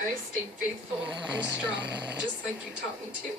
I stayed faithful and strong, just like you taught me to.